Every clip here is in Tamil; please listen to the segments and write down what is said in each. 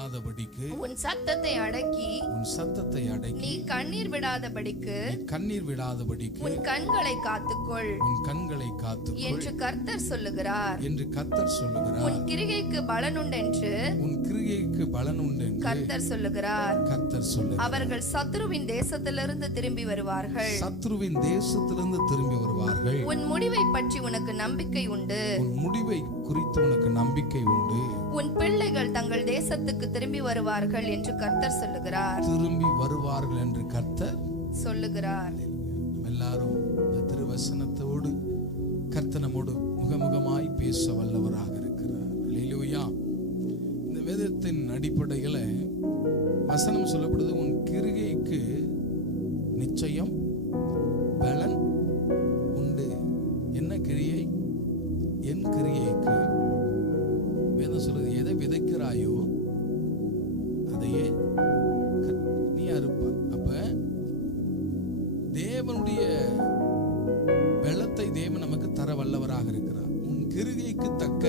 இல்லாதபடிக்கு உன் சத்தத்தை அடக்கி நீ கண்ணீர் விடாதபடிக்கு உன் கண்களை காத்துக்கொள் என்று கர்த்தர் சொல்லுகிறார். உன் கிரியைக்கு பலனுண்டென்று கர்த்தர் சொல்லுகிறார். அவர்கள் சத்துருவின் தேசத்திலிருந்து திரும்பி வருவார்கள். உன் முடிவை பற்றி உனக்கு நம்பிக்கை உண்டு. உன் பிள்ளைகள் தங்கள் தேசத்துக்கு திரும்பி வருவார்கள் என்று கர்த்தர் சொல்லுகிறார். எல்லாரும் இந்த திருவசனத்தோடு கர்த்தர் நம்மோடு முகமுகமாய் பேச வல்லவராக இருக்கிறார். அல்லேலூயா. இந்த வேதத்தின் அடிப்படையில வசனம் சொல்லப்படுது, உன் கிரியைக்கு நிச்சயம் பலன் உண்டு. என்ன கிரியை? என் கிரியைக்கு. வேதம் சொல்றது, எதை விதைக்கிறாயோ அதையே நீ அறுப்பாய். அப்ப தேவனுடைய பலத்தை தேவன் நமக்கு தர வல்லவராக இருக்கிறார். உன் கிரியைக்கு தக்க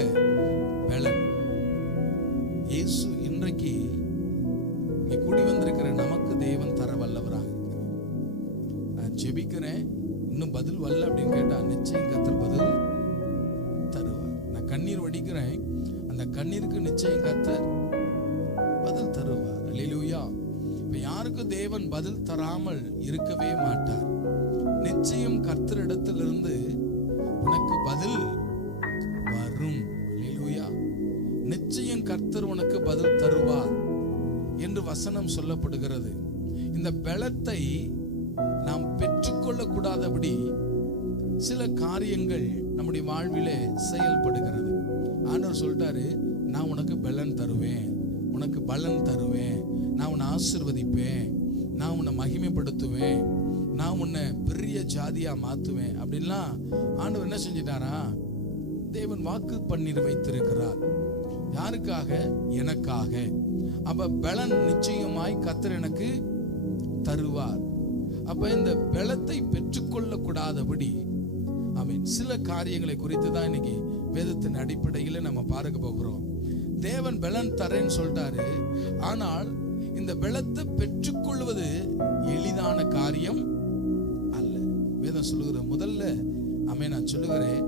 பலன் இயேசு இன்றைக்கு நீ கூடி வந்திருக்கிற நமக்கு தேவன் தர வல்லவராக இருக்கிறார். நான் ஜெபிக்கிறேன், இன்னும் பதில் வரல அப்படின்னு கேட்டா நிச்சயம் கர்த்தர் பதில் தருவார். நான் கண்ணீர் வடிக்கிறேன், அந்த கண்ணீருக்கு நிச்சயம் கர்த்தர் பதில் தருவார். அல்லேலூயா. இப்ப யாருக்கு தேவன் பதில் தராமல் இருக்கவே மாட்டார். நிச்சயம் கர்த்தரிடத்திலிருந்து உனக்கு பதில் வரும். அல்லேலூயா. நிச்சயம் கர்த்தர் உனக்கு பதில் தருவார் என்று வசனம் சொல்லப்படுகிறது. இந்த பலத்தை நாம் பெற்றுக்கொள்ள கூடாதபடி சில காரியங்கள் நம்முடைய வாழ்விலே செயல்படுகிறது. ஆண்டவர் சொல்லிட்டாரு, நான் உனக்கு பலன் தருவேன், உனக்கு பலன் தருவேன், நான் உன்னை ஆசீர்வதிப்பேன், நான் உன்னை மகிமைப்படுத்துவேன், நான் உன்னை பெரிய ஜாதியா மாத்துவேன் அப்படின்லாம் ஆண்டவர் என்ன செஞ்சிட்டாரா? தேவன் வாக்கு பண்ணி வைத்திருக்கிறார். யாருக்காக? எனக்காக. அப்ப பலன் நிச்சயமாய் கர்த்தர் எனக்கு தருவார். அப்ப இந்த பலத்தை பெற்றுக்கொள்ள கூடாதபடி சில காரியங்களை குறித்து தான் இன்னைக்கு வேதத்தின் அடிப்படையில் நம்ம பார்க்க போகிறோம். தேவன் பலன் தரேன்னு சொல்லிட்டாரு. ஆனால் இந்த பலத்தை பெற்றுக்கொள்வது எளிதான காரியம் அல்ல. வேதம் சொல்லுகிற முதல்ல நான் சொல்லுகிறேன்,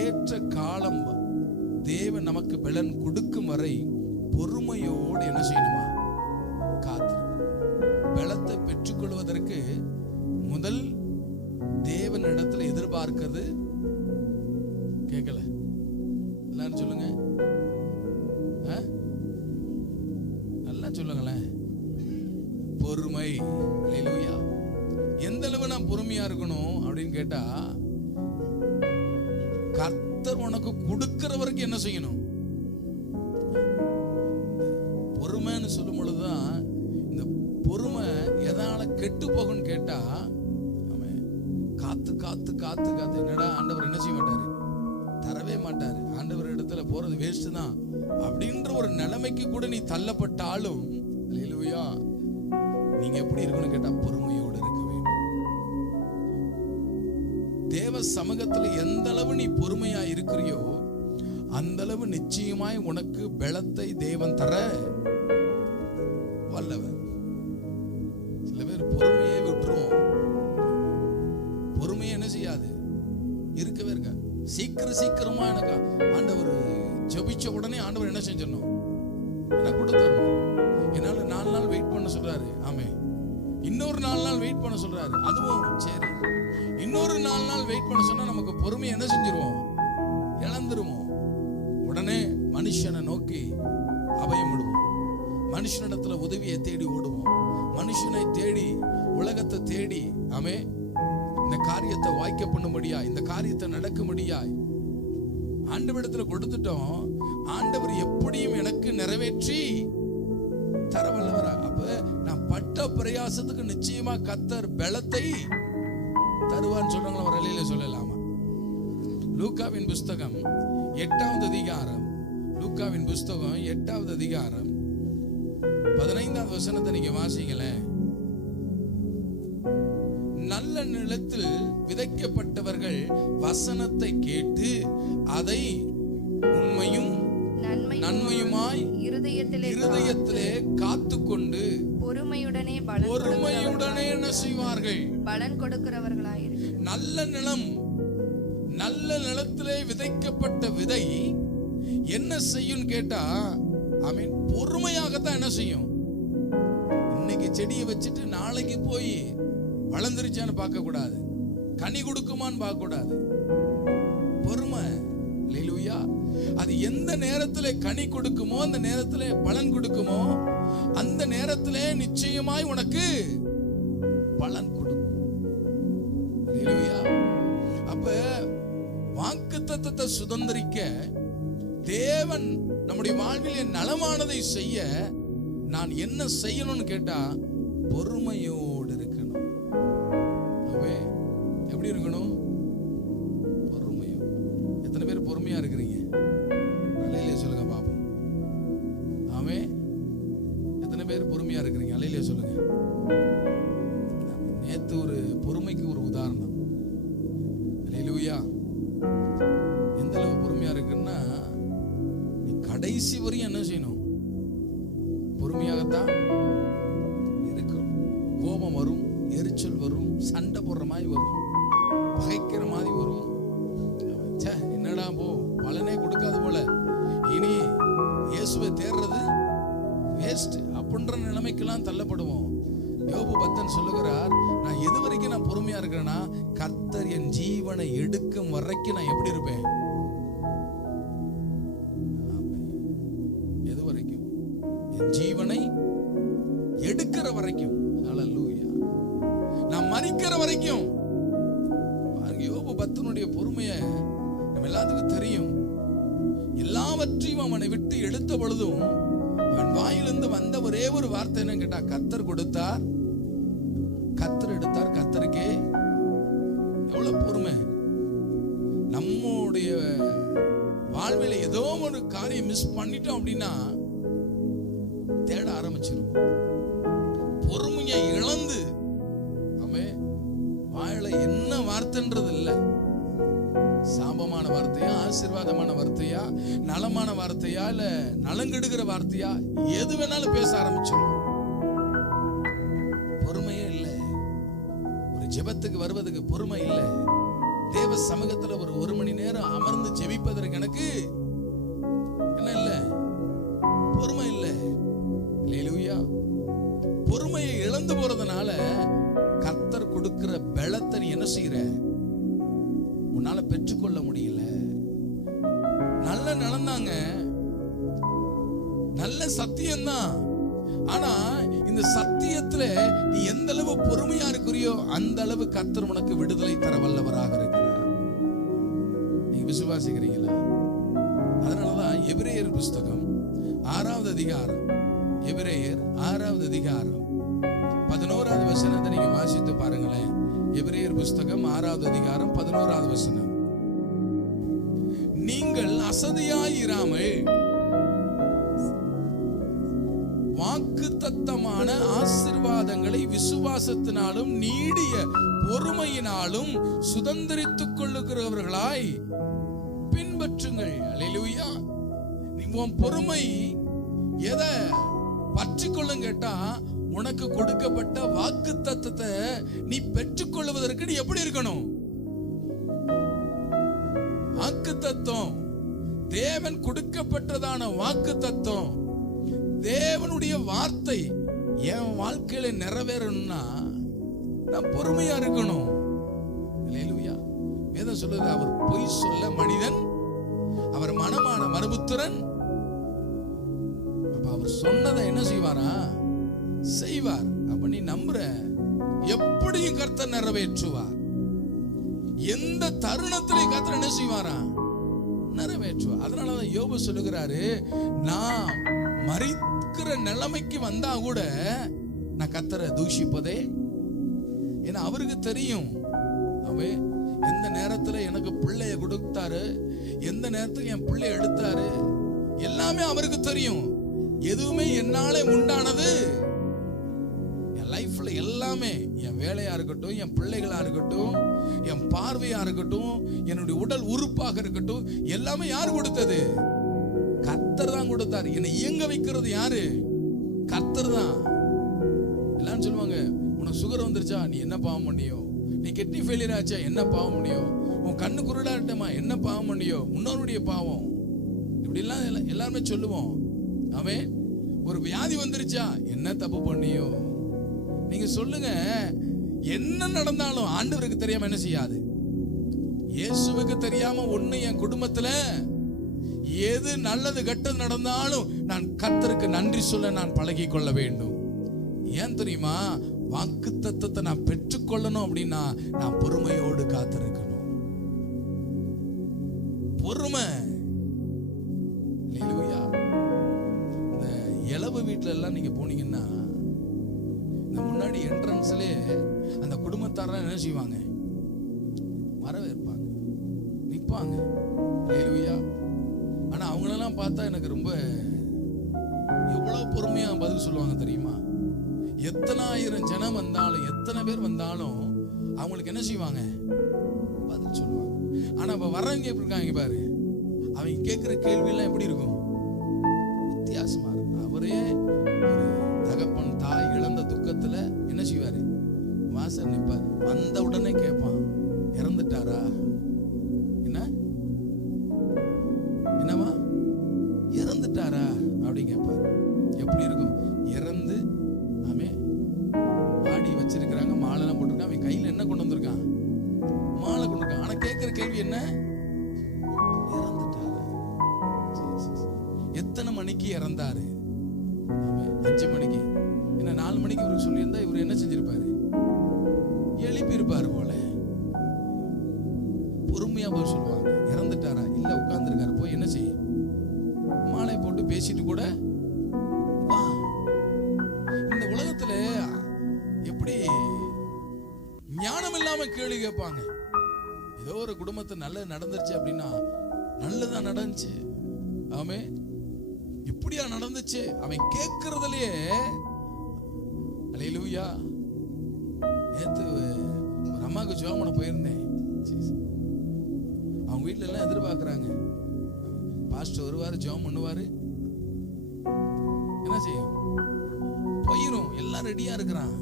ஏற்ற காலம் தேவன் நமக்கு பலன் கொடுக்கும் வரை பொறுமையோடு என்ன செய்யணுமா? காத்து. பலத்தை பெற்றுக்கொள்வதற்கு முதல் தேவன் இடத்துல எதிர்பார்க்கிறது, கேட்கல எல்லாரும் சொல்லுங்க, நல்லா சொல்லுங்களேன், பொறுமை. அல்லேலூயா. எந்த அளவு நான் பொறுமையா இருக்கணும் அப்படின்னு கேட்டா, கர்த்தர் உனக்கு கொடுக்கிற வரைக்கும் என்ன செய்யணும்? பொறுமைன்னு சொல்லும் பொழுதுதான் இந்த பொறுமை எதால கெட்டு போகும்னு கேட்டா, காத்து காத்து காத்து காத்து என்னடா ஆண்டவர் என்ன செய்ய மாட்டாரு? தரவே மாட்டாரு. ஆண்டவர் இடத்துல போறது வேஸ்ட் தான் அப்படின்ற ஒரு நிலைமைக்கு கூட நீ தள்ளப்பட்டாலும், அல்லேலூயா, நீங்க எப்படி இருக்கணும் கேட்டா பொறுமையோடு இருக்க வேண்டும். தேவ சமூகத்துல எந்த அளவு நீ பொறுமையா இருக்கிறியோ அந்த அளவு நிச்சயமாய் உனக்கு பலத்தை தேவன் தர வல்லவர். சில பேர் பொறுமையை விட்டுருவோம். பொறுமையை என்ன செய்யாது? இருக்கவே இருக்க. சீக்கிரமா எனக்கு ஆண்டவர் ஜெபிச்ச உடனே ஆண்டவர் என்ன செஞ்சிடணும்? எனக்கு கொடுத்துடணும். என்னால 4 நாள் வெயிட் பண்ண சொல்றாரு. ஆமே. இன்னொரு 4 நாள் வெயிட் பண்ண சொல்றாரு. அதுவும் சரி. இன்னொரு 4 நாள் வெயிட் பண்ண சொன்னா நமக்கு பொறுமையை என்ன செஞ்சிருவோம்? இழந்துருவோம். உடனே மனுஷனை நோக்கி அபயம் விடுவோம். மனுஷனிடத்துல உதவியை தேடி ஓடுவோம். மனுஷனை தேடி, உலகத்தை தேடி, ஆமே, இந்த காரியத்தை வாய்க்க பண்ணும்படியா, இந்த காரியத்தை நடக்கும்படியாய் ஆண்டவரிடத்துல கொடுத்துட்டோம். ஆண்டவர் எப்படியும் எனக்கு நிறைவேற்றி தர வல்லவரா. அப்ப நான் பட்ட பிரயாசத்துக்கு நிச்சயமா கர்த்தர் பலத்தை தருவான்னு சொல்றாங்களா? ஒரு அலையில சொல்லலாமா? லூக்காவின் புஸ்தகம் 8வது அதிகாரம், லூக்காவின் புஸ்தகம் 8வது அதிகாரம் 15வது வசனத்தை நீங்க வாசிங்களேன். நல்ல நிலத்தில் விதைக்கப்பட்டவர்கள் வசனத்தை கேட்டு அதை உண்மையும் நன்மையுமாய் இருதயத்திலே காத்துக்கொண்டு பொறுமையுடனே என்ன செய்வார்கள்? பலன் கொடுக்கிறவர்களாயிரு. நல்ல நிலம், நல்ல நிலத்திலே விதைக்கப்பட்ட விதை என்ன செய்யும் கேட்டா, பொறுமையாகத்தான் என்ன செய்யும்? இன்னைக்கு செடியை வச்சுட்டு நாளைக்கு போய் வளர்ந்துருச்சான்னு பார்க்க கூடாது, கனி கொடுக்குமான்னு பார்க்க கூடாது. பொறுமை. அல்லேலூயா. அது எந்த நேரத்திலே கனி கொடுக்குமோ, அந்த நேரத்திலே பலன் கொடுக்குமோ, அந்த நேரத்திலே நிச்சயமாய் உனக்கு பலன் கொடுக்கும். அல்லேலூயா. அப்ப வாக்குத்தத்தத்தை சுதந்திரிக்க தேவன் நம்முடைய வாழ்வில் நலமானதை செய்ய நான் என்ன செய்யணும்னு கேட்டா, பொறுமையோடு இருக்கணும். எப்படி இருக்கணும்? பொறுமையோடு. எத்தனை பேர் பொறுமையா இருக்கிறீங்க? அல்லேலூயா சொல்லுங்க பாப்போம். ஆமே. எத்தனை பேர் பொறுமையா இருக்கிறீங்க? அல்லேலூயா சொல்லுங்க. நேத்து ஒரு பொறுமைக்கு ஒரு உதாரணம். அல்லேலூயா. எந்த அளவு பொறுமையா இருக்குன்னா, கடைசி வரையும் என்ன செய்யணும்? பொறுமையாகத்தான் இருக்கும். கோபம் வரும், எரிச்சல் வரும், சண்டை போடுற மாதிரி வரும், பகைக்கிற மாதிரி வரும். என்னடா போ, பலனே கொடுக்காது போல, இனி இயேசுவை தேடுறது வேஸ்ட் அப்படின்ற நிலைமைக்கெல்லாம் தள்ளப்படுவோம். யோபு 10 சொல்லுகிறார், நான் எது வரைக்கும் நான் பொறுமையா இருக்கிறேன்னா, கர்த்தர் என் ஜீவனை எடுக்கும் வரைக்கும் நான் எப்படி இருப்பேன்? எது வரைக்கும்? என் ஜீவனை எடுக்கிற வரைக்கும். ஹல்லேலூயா. நான் மரிக்கிற வரைக்கும். யோபு 10 பொறுமையை நம்ம எல்லாத்துக்கும் தெரியும். எல்லாவற்றையும் அவனை விட்டு எடுத்த பொழுதும் அவன் வாயிலிருந்து வந்த ஒரே ஒரு வார்த்தை என்ன கேட்டா, கர்த்தர் கொடுத்தார், கர்த்தர் எடுத்தார், கர்த்தருக்கே. எவ்வளவு பொறுமை! நம்முடைய வாழ்வில் ஏதோ ஒரு காரியம் மிஸ் பண்ணிட்டோம் அப்படின்னா தேட ஆரம்பிச்சிருவோம். பொறுமையை இழந்து வாயில என்ன வார்த்தைன்றது இல்ல, சாபமான வார்த்தையா, ஆசீர்வாதமான வார்த்தையா, நலமான வார்த்தையா, இல்ல நலங்கெடுக்கிற வார்த்தையா, எது வேணாலும் பேச ஆரம்பிச்சிருவோம். பொறுமையே இல்ல. ஒரு ஜெபத்துக்கு வருவதுக்கு பொறுமை இல்ல. தேவ சமூகத்துல ஒரு மணி நேரம் அமர்ந்து ஜெபிப்பதற்கு எனக்கு என்ன இல்ல? பொறுமை இல்ல. அல்லேலூயா. பொறுமையை இழந்து போறதுனால கர்த்தர் கொடுக்கிற பலத்தை நீ என்ன செய்யற? உன்னால பெற்றுக்கொள்ள முடியல. நல்ல நடந்தாங்க, நல்ல சத்தியம்தான். ஆனா இந்த சத்தியத்துல நீ எந்த அளவு பொறுமையா இருக்கிறியோ அந்த அளவு கர்த்தர் உனக்கு விடுதலை தர வல்லவராக இருக்கிறார். நீங்க விசுவாசிக்கிறீங்களா? அதனாலதான் எபிரேயர் புஸ்தகம் 6வது அதிகாரம், எபிரேயர் 6வது அதிகாரம் 11வது வசனத்தை நீங்க வாசித்து பாருங்களேன். எபிரேயர் புஸ்தகம் 6வது அதிகாரம் 11வது வசனம். நீங்கள் அசதியாயிராமல் வாக்குத்தத்தமான ஆசீர்வாதங்களை விசுவாசத்தினாலும் நீடிய பொறுமையினாலும் சுதந்திரித்துக் கொள்ளுகிறவர்களாய் பின்பற்றுங்கள். அல்லேலூயா. உன் பொறுமை எதை பற்றிக்கொள்ளும் கேட்டா, உனக்கு கொடுக்கப்பட்ட வாக்குத்தத்தத்தை நீ பெற்றுக்கொள்வதற்கு நீ எப்படி இருக்கணும்? வாக்குத்தத்தம், தேவன் கொடுக்கப்பட்டதான வாக்குத்தத்தம், தேவனுடைய வார்த்தை என் வாழ்க்கையில நிறைவேறணும்னா நான் பொறுமையா இருக்கணும். அல்லேலூயா. வேதம் சொல்லுது, அவர் பொய் சொல்ல மனிதன், அவர் மனமான மறுபுத்திரன். அப்ப அவர் சொன்னதை என்ன செய்வாரா? செய்வார். அப்ப நீ நம்புற, எப்படியும் கர்த்தர் நிறைவேற்றுவார். எந்த தருணத்திலே கர்த்தர் என்ன செய்வாரா? நிறைவேற்றுவார். அதனாலதான் யோபு சொல்லுகிறாரு, நான் மரிக்கிற நிலைமைக்கு வந்தா கூட நான் கர்த்தரை தூஷிப்பதே. ஏன்னா அவருக்கு தெரியும், அவன் எந்த நேரத்துல எனக்கு பிள்ளைய கொடுத்தாரு, எந்த நேரத்துல என் பிள்ளைய எடுத்தாரு, எல்லாமே அவருக்கு தெரியும். எதுவுமே என்னாலே உண்டானது என் லைஃப்ல எல்லாமே, என் வேலையா இருக்கட்டும், என் பிள்ளைகளா இருக்கட்டும், என் பார்வையா இருக்கட்டும், என்னுடைய உடல் உறுப்பாக இருக்கட்டும், எல்லாமே யார் கொடுத்தது? கர்த்தர் தான் கொடுத்தாரு. என்னை இயங்க வைக்கிறது யாரு? கர்த்தர் தான். எல்லாரும் சொல்லுவாங்க, உனக்கு சுகர் வந்துருச்சா, நீ என்ன பாவம் பண்ணியோ? நீ கிட்னி ஃபெயிலியர் ஆச்சா, என்ன பாவம் பண்ணியோ? உன் கண்ணு குருடாட்டமா, என்ன பாவம் பண்ணியோ? முன்னோருடைய பாவம். இப்படிலாம் எல்லாருமே சொல்லுவோம். ஆமென். ஒரு வியாதி வந்துருச்சா, என்ன தப்பு பண்ணியோ? நீங்க சொல்லுங்க, என்ன நடந்தாலும் ஆண்டவருக்கு தெரியாம என்ன செய்யாது? இயேசுவுக்கு தெரியாம ஒண்ணு என் குடும்பத்துல எது நல்லது கெட்டது நடந்தாலும் நான் கர்த்தருக்கு நன்றி சொல்ல நான் பழகி கொள்ள வேண்டும். ஏன் தெரியுமா? வாக்கு தத்தத்தை நான் பெற்றுக்கொள்ளணும் அப்படின்னா நான் பொறுமையோடு காத்திருக்கணும். பொறுமை. ஹல்லேலூயா. இந்த இளவு வீட்டுல எல்லாம் நீங்க போனீங்கன்னா, இந்த முன்னாடி என்ட்ரன்ஸ்ல அந்த குடும்பத்தாரெல்லாம் என்ன செய்வாங்க? வரவேற்பாங்க, நிற்பாங்க. ஹல்லேலூயா. ஆனா அவங்களெல்லாம் பார்த்தா எனக்கு ரொம்ப எவ்வளவு பொறுமையா பதில் சொல்லுவாங்க தெரியுமா? எத்தனை ஆயிரம் ஜனம் வந்தாலும், எத்தனை பேர் வந்தாலும் அவங்களுக்கு என்ன செய்வாங்க? பதில் சொல்லுவாங்க. ஆனா இப்ப வர்றவங்க எப்படி இருக்காங்க பாரு, அவங்க கேட்கிற கேள்வி எல்லாம் எப்படி இருக்கும்? வித்தியாசமா இருக்கும். அவரே ஒரு தகப்பன் தாய் இழந்த துக்கத்துல என்ன செய்வாரு? வாசல் நிற்பார். வந்த உடனே கேட்பான், இறந்துட்டாரா? என்ன என்னவா இறந்துட்டாரா அப்படின்னு கேட்பாரு. எப்படி இருக்கும்? இறந்து பாடி வச்சிருக்கிறாங்க, மாலை எல்லாம் போட்டிருக்கான், அவன் கையில என்ன கொண்டு வந்திருக்கான்? மாலை கொண்டு இருக்கான். ஆனா கேட்கிற கேள்வி என்ன? இறந்துட்டாரா? எத்தனை மணிக்கு இறந்தாரு? 5 மணிக்கு. என்ன 4 மணிக்கு இவருக்கு சொல்லியிருந்தா இவர் என்ன செஞ்சிருப்பாரு? எழுப்பி இருப்பாரு போல. பொறுமையா போய் சொல்லுவாங்க. இறந்துட்டாரா? இல்ல உட்கார்ந்துருக்காரு. போய் என்ன செய்ய? மாலை போட்டு பேசிட்டு கூட வா. இந்த உலகத்துல எப்படி ஞானம் இல்லாம கேள்வி கேட்பாங்க. ஏதோ ஒரு குடும்பத்தை நல்லது நடந்துருச்சு அப்படின்னா, நல்லதா நடந்துச்சு, ஆமே இப்படியா நடந்துச்சு, அவன் கேட்கறதுலயே. அல்லேலூயா. நேத்து ஒரு அம்மாவுக்கு ஜெபம் பண்ண போயிருந்தேன். அவங்க வீட்டுல எல்லாம் எதிர்பார்க்கறாங்க, பாஸ்டர் வருவாரு, ஜெபம் பண்ணுவாரு, என்ன செய்யும்? போயிரும். எல்லாம் ரெடியா இருக்கிறான்.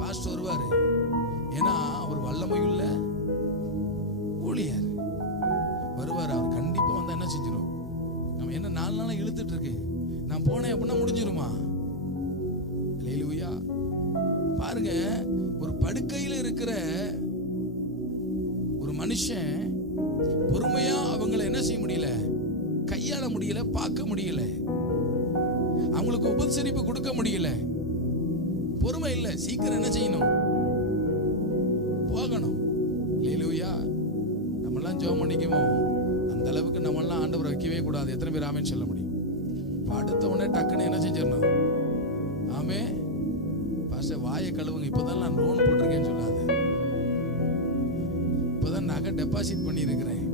பாஸ்டர் வருவாரு. ஏன்னா அவர் வல்லமையுள்ள ஊழியர் வருவார். அவர் கண்டிப்பா வந்தா என்ன செஞ்சிடும்? நம்ம என்ன 4 நாளா இழுத்துட்டு இருக்கு, நான் போனேன் அப்படின்னா முடிஞ்சிருமா? அல்லேலூயா. பாருங்க, ஒரு படுக்கையில இருக்கிற ஒரு மனுஷன் பொறுமையா அவங்களை என்ன செய்ய முடியல? கையாள முடியல, பார்க்க முடியல, அவங்களுக்கு உபசரிப்பு கொடுக்க முடியல. பொறுமை இல்ல. சீக்கிரம் என்ன செய்யணும்? போகணும். அல்லேலூயா. நம்ம எல்லாம் ஜெபம் பண்ணிக்குவோம். அந்த அளவுக்கு நம்ம எல்லாம் ஆண்டவரை வைக்கவே கூடாது. எத்தனை பேர் ஆமென் சொல்ல முடியும்? அடுத்த உடனே டக்குன்னு என்ன செஞ்சிடணும்? ஆமே பாஸ்டர் வாயை கழுவுங்க, இப்பதான் நான் லோன் போட்டிருக்கேன்னு சொல்லாது. இப்பதான் நகை டெபாசிட் பண்ணி இருக்கிறேன்.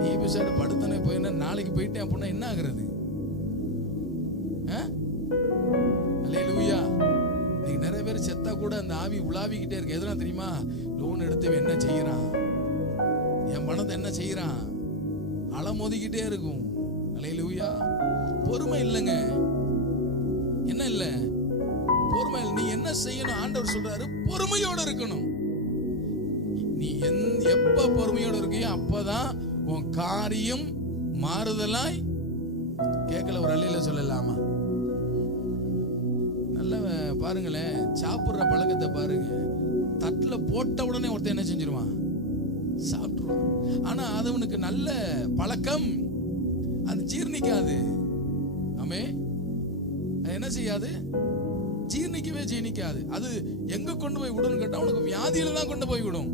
நீ பேசாடு படுத்தனே போயின்னா நாளைக்கு போயிட்டேன் அப்படின்னா என்ன ஆகுறது? அல்லேலூயா. நீங்க நிறைய பேர் செத்தா கூட அந்த ஆவி உலாவிக்கிட்டே இருக்கு. எதுனா தெரியுமா? லோன் எடுத்து என்ன செய்யறான், என் பணத்தை என்ன செய்யறான், அலமோதிக்கிட்டே இருக்கும். அல்லேலூயா. பொறுமை இல்லைங்க. என்ன இல்ல? பொறுமை இல்லை. நீ என்ன செய்யணும்? ஆண்டவர் சொல்றாரு, பொறுமையோட இருக்கணும். நீ எப்ப பொறுமையோட இருக்கியோ அப்பதான் உன் காரியம் மாறுதலாய். கேட்கல? ஒரு அலையில சொல்லலாமா? நல்ல பாருங்களேன், சாப்பிடுற பழக்கத்தை பாருங்க. தட்டுல போட்ட உடனே ஒருத்தன் என்ன செஞ்சிருவான்? சாப்பிட்டுருவான். ஆனா அது அவனுக்கு நல்ல பழக்கம், அது ஜீர்ணிக்காது. ஆமே, என்ன செய்யாது? ஜீர்ணிக்காது. அது எங்க கொண்டு போய் விடுன்னு கேட்டா உனக்கு வியாதியில தான் கொண்டு போய் விடும்.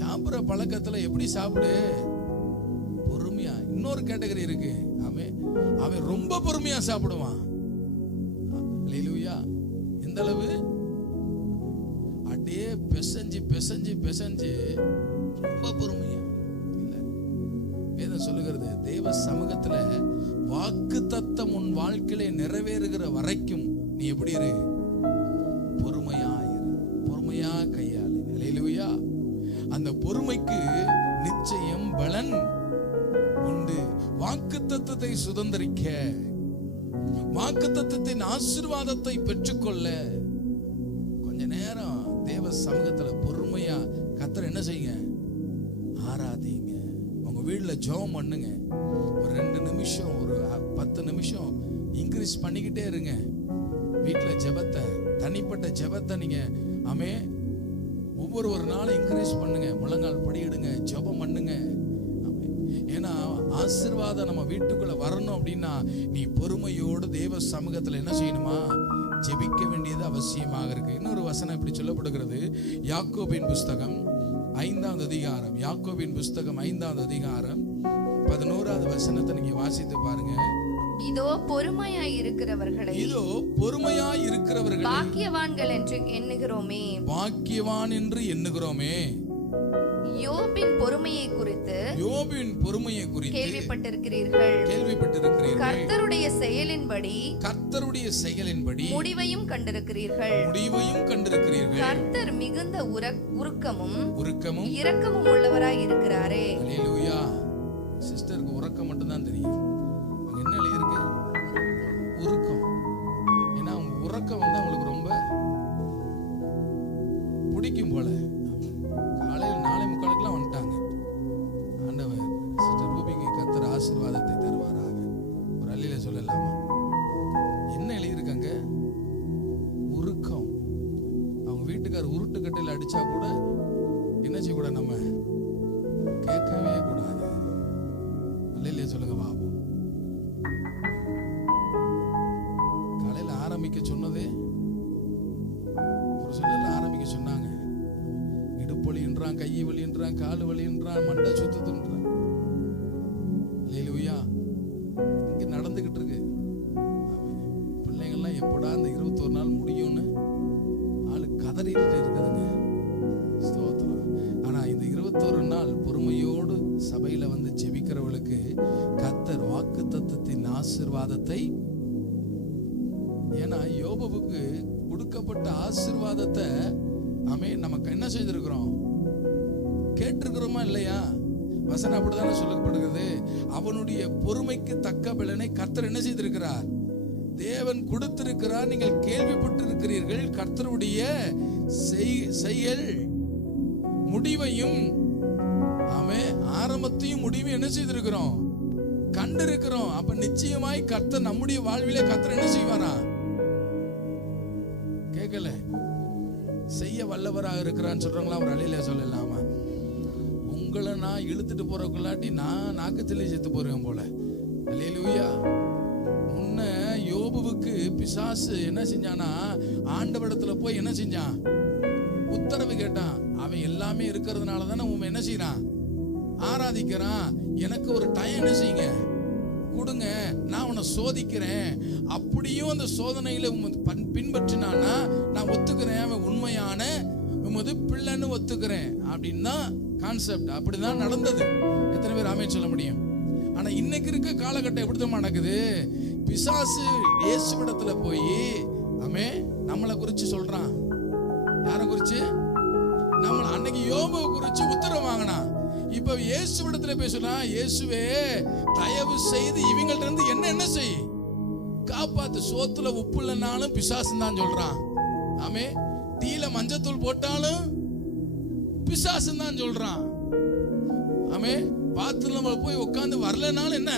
சாப்பிடுற பழக்கத்துல எப்படி சாப்பிடு? பொறுமையா. இன்னொரு கேட்டகரி இருக்கு. ஆமே, அவன் ரொம்ப பொறுமையா சாப்பிடுவான். அல்லேலூயா. எந்த அளவு? அப்படியே பிசைஞ்சு பிசைஞ்சு பிசைஞ்சு ரொம்ப பொறுமையா இல்ல. வேதம் சொல்லுகிறது, தேவ சமூகத்துல வாக்கு தத்தம் உன் வாழ்க்கையில நிறைவேறுகிற வரைக்கும் நீ எப்படி இரு? பொறுமையா இரு, பொறுமையா கையாளு. அல்லேலூயா. அந்த பொறுமைக்கு நிச்சயம் பலன் உண்டு. வாக்கு வாக்குத்தத்தத்தை சுதந்தரிக்க, வாக்குத்தத்தத்தின் ஆசீர்வாதத்தை பெற்றுக்கொள்ள கொஞ்ச நேரம் தேவ சமூகத்துல பொறுமையா கர்த்தரை என்ன செய்யுங்க, ஆராதிங்க. உங்க வீட்டுல ஜெபம் பண்ணுங்க. ஒரு 2 நிமிஷம், ஒரு 10 நிமிஷம் இன்க்ரீஸ் பண்ணிக்கிட்டே இருங்க. வீட்டுல ஜெபத்தை, தனிப்பட்ட ஜெபத்தை நீங்க ஆமே ஒவ்வொரு நாளும் இன்க்ரீஸ் பண்ணுங்க. முழங்கால் படியிடுங்க, ஜெபம் பண்ணுங்க. ஏன்னா ஆசீர்வாதம் நம்ம வீட்டுக்குள்ள வரணும் அப்படின்னா நீ பொறுமையோடு தேவ சமூகத்துல என்ன செய்யணுமா, ஜெபிக்க வேண்டியது அவசியமாக இருக்கு. இன்னொரு வசனம் இப்படி சொல்லப்படுகிறது. யாக்கோபின் புஸ்தகம் 5ஆம் அதிகாரம், யாக்கோபின் புஸ்தகம் 5ஆம் அதிகாரம் 11வது வசனத்தை நீங்க வாசித்து பாருங்க. இதோ பொறுமையாய் இருக்கிறவர்களை, இதோ பொறுமையாய் இருக்கிறவர்களை பாக்கியவான்கள் என்று எண்ணுகிறோமே, பாக்கியவான் என்று எண்ணுகிறோமே. யோபின் பொறுமையை குறித்து, யோபின் பொறுமையை குறித்து கேள்விப்பட்டிருக்கிறீர்கள். கர்த்தருடைய செயலின்படி, கர்த்தருடைய செயலின்படி முடிவையும் கண்டிருக்கிறீர்கள். முடிவையும் கண்டிருக்கிறீர்கள். கர்த்தர் மிகுந்த உருக்கமும் இரக்கமும் உள்ளவராய் இருக்கிறாரே. அல்லேலூயா. சிஸ்டருக்கு உறக்கம் மட்டும் தான் தெரியும். அங்க என்ன எழுதியிருக்கு? உருக்கம். ஏன்னா அவங்க உறக்கம் வந்து அவங்களுக்கு ரொம்ப பிடிக்கும் போல. காலையில் 4:45 வந்துட்டாங்க. ஆண்டவர் சிஸ்டர் ரூபிக்கு கர்த்தர் ஆசீர்வாதத்தை தருவாராக. ஒரு அல்லேலூயா சொல்லலாமா? என்ன எழுதியிருக்காங்க? உருக்கம். அவங்க வீட்டுக்கார் உருட்டு கட்டையில் அடிச்சா கூட என்ன செய்யக்கூடாது, நம்ம கேட்கவே கூடாது. அல்லேலூயா சொல்லுங்க பாபு. காலையில் ஆரம்பிக்க சொன்னதே ஒரு சிலர் ஆரம்பிக்க சொன்னாங்க. இடுப்பு வலின்றான், கை வலின்றான், காலு வலின்றான், மண்டை சுத்துதுன்றான். அல்லேலூயா. இங்க நடந்துகிட்டு இருக்கு. பிள்ளைங்கள்லாம் எப்படா இந்த 21 நாள் முடியும்னு ஆளு கதறிட்டு இருக்குதுங்க. ஸ்தோத்திரம். ஆனா இந்த 21 நாள் பொறுமையோடு சபையில வந்து ஜெபிக்கிறவளுக்கு கர்த்தர் வாக்குத்தத்தத்தின் ஆசீர்வாதத்தை, ஏன்னா யோபுவுக்கு கொடுக்கப்பட்ட ஆசீர்வாதத்தை நமக்கு என்ன செய்திருக்கிறோம், கேட்டிருக்கிறோமா இல்லையா? வசனம் அப்படித்தானே சொல்லப்படுகிறது. அவனுடைய பொறுமைக்கு தக்க பலனை கர்த்தர் என்ன செய்திருக்கிறார், தேவன் கொடுத்திருக்கிறார். நீங்கள் கேள்விப்பட்டு இருக்கிறீர்கள். கர்த்தருடைய செயல் முடிவையும் ஆரம்பத்தையும் முடிவையும் என்ன செய்திருக்கிறோம், கண்டிருக்கிறோம். அப்ப நிச்சயமாய் கர்த்தர் நம்முடைய வாழ்விலே கர்த்தர் என்ன செய்வாரா? கேட்கல, செய்ய வல்லவராக இருக்கிறான்னு சொல்றாங்களா? அவர் அலையில சொல்லலாமா? உங்களை நான் இழுத்துட்டு போறக்குள்ளாட்டி நான் நாக்கத்திலே செத்து போறேன் போல. அல்லேலூயா. முன்ன யோபுவுக்கு பிசாசு என்ன செஞ்சானா, ஆண்டவரிடத்துல போய் என்ன செஞ்சான், உத்தரவு கேட்டான். அவன் எல்லாமே இருக்கிறதுனால தானே உன் என்ன செய்யறான், ஆராதிக்கிறான். எனக்கு ஒரு டைம் என்ன செய்யுங்க, கொடுங்க, நான் உன்னை சோதிக்கிறேன். அப்படியும் அந்த சோதனையில பின்பற்றினானா நான் ஒத்துக்கிறேன், அவன் உண்மையான உமது பிள்ளைன்னு ஒத்துக்கிறேன் அப்படின்னு தான் கான்செப்ட். அப்படிதான் நடந்தது. எத்தனை பேர் ஆமென் சொல்ல முடியும்? ஆனா இன்னைக்கு இருக்க காலகட்டம் எப்படிதான் நடக்குது? பிசாசு இயேசுவிடத்துல போய் நம்மளை குறிச்சு சொல்றான். யாரை குறிச்சு? நம்ம அன்னைக்கு யோபுவை குறிச்சு உத்தரவு வாங்கினான். இப்ப இயேசுவிடத்துல பேசுறான். இயேசுவே, தயவு செய்து இவங்கள்ட்ட இருந்து என்ன செய், காப்பாத்து. சோத்துல உப்பு இல்லைனாலும் பிசாசு தான் சொல்றான். ஆமே. டீல மஞ்சத்தூள் போட்டாலும் பிசாசு தான் சொல்றான். ஆமே. பாத்ரூம்ல போய் உட்கார்ந்து வரலனாலும் என்ன,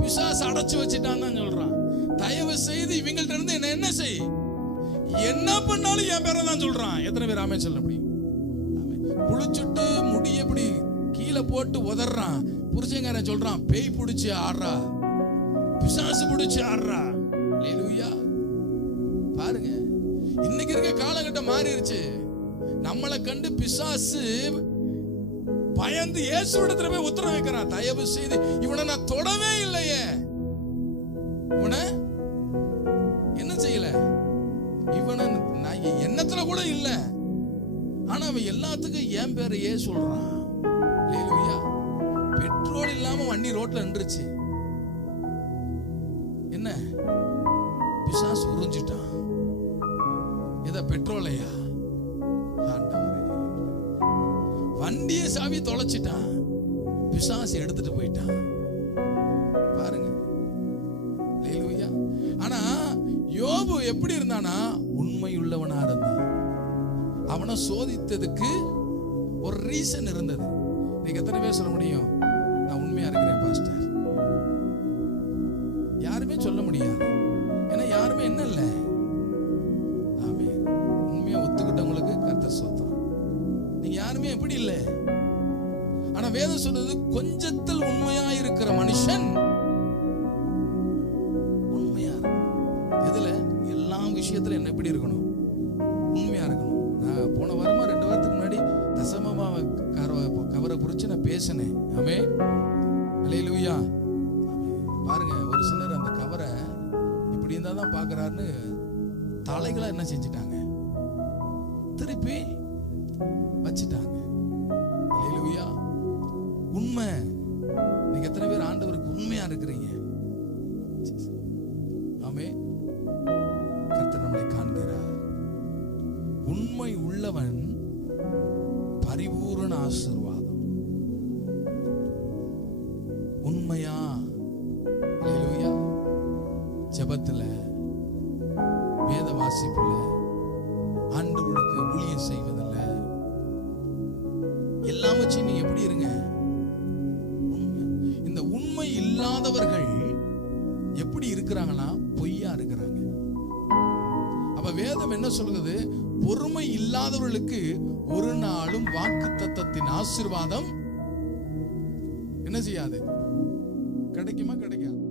பிசாசு அடைச்சு வச்சுட்டான் தான் சொல்றான். தயவு செய்து இவங்கள்ட்ட இருந்து என்ன செய், என்ன பண்ணாலும் என் பேரை தான் சொல்றான். எத்தனை பேர் ஆமென் சொல்ல முடியும்? புளிச்சுட்டு முடிய இப்படி கீழே போட்டு உதறான். புருஷங்காரன் சொல்றான், பேய் பிடிச்சு ஆடுறா, பிசாசு பிடிச்சு ஆடுறா. அல்லேலூயா. பாருங்க, இன்னைக்கு இருக்க காலகட்டம் மாறிடுச்சு. நம்மளை கண்டு பிசாசு பயந்து இயேசுவிடத்துல போய் உத்தரவு வைக்கிறான். தயவு செய்து இவனை நான் தொடவே இல்லையே, இவனை என்ன செய்யல, இவனை நான் எண்ணத்துல கூட இல்ல. ஆனா அவன் எல்லாத்துக்கும் என் பேரையே சொல்றான். அல்லேலூயா. பெட்ரோல் இல்லாம வண்டி ரோட்ல நின்றுச்சு. என்ன, பிசாசு உறிஞ்சிட்டான். எத, பெட்ரோலையா? வண்டிய சாவி தொலைச்சிட்டான். பிசாசு எடுத்துட்டு போயிட்டான். அவன் எப்படி இருந்தானா? உண்மையுள்ளவனா இருந்தான். அவனை சோதித்ததுக்கு ஒரு ரீசன் இருந்தது. நீங்க எத்தனை பேர் சொல்ல முடியும், நான் உண்மையா இருக்கிறேன் பாஸ்டர்? யாருமே சொல்ல முடியாது. ஏன்னா யாருமே என்ன இல்ல. ஆமென். உண்மையா ஒத்துக்கிட்டவங்களுக்கு கர்த்தர் ஸ்தோத்திரம். நீங்க யாருமே எப்படி இல்ல. ஆனா வேதம் சொல்றது, கொஞ்சத்தில் உண்மையா இருக்கிற மனுஷன் உண்மையா எதுல? எல்லா விஷயத்துல என்ன எப்படி இருக்கணும்? உண்மையா இருக்கணும். நான் போன வாரமா 2 வாரத்துக்கு முன்னாடி தசமமா கவரை குறிச்சு நான் பேசினேன். ஆமென். அல்லேலூயா. பாருங்க, ஒரு சிலர் அந்த கவரை இப்படி இருந்தா தான் பாக்குறாருன்னு தலைகளை என்ன செஞ்சிட்டாங்க? திருப்பி வச்சிட்டாங்க. அல்லேலூயா. உண்மை. நீங்க எத்தனை பேர் ஆண்டவருக்கு உண்மையா இருக்கிறீங்க? ஆமென். கர்த்தர் நம்மை காண்கிறார். உண்மை உள்ளவன் பரிபூரண ஆசீர்வாதம். உண்மையா? அல்லேலூயா. ஜெபத்துல, வேத வாசிப்புல, ஆண்டவருக்கு ஊழியம் செய்வதில்ல, எல்லாம் வச்சு நீ எப்படி இருங்க? இந்த உண்மை இல்லாதவர்கள் எப்படி இருக்கிறாங்கன்னா பொய்யா இருக்கிறாங்க. அப்ப வேதம் என்ன சொல்லுது? பொறுமை இல்லாதவர்களுக்கு ஒரு நாளும் வாக்குத்தத்தத்தின் ஆசீர்வாதம் என்ன செய்யாது? கிடைக்குமா? கிடைக்காது.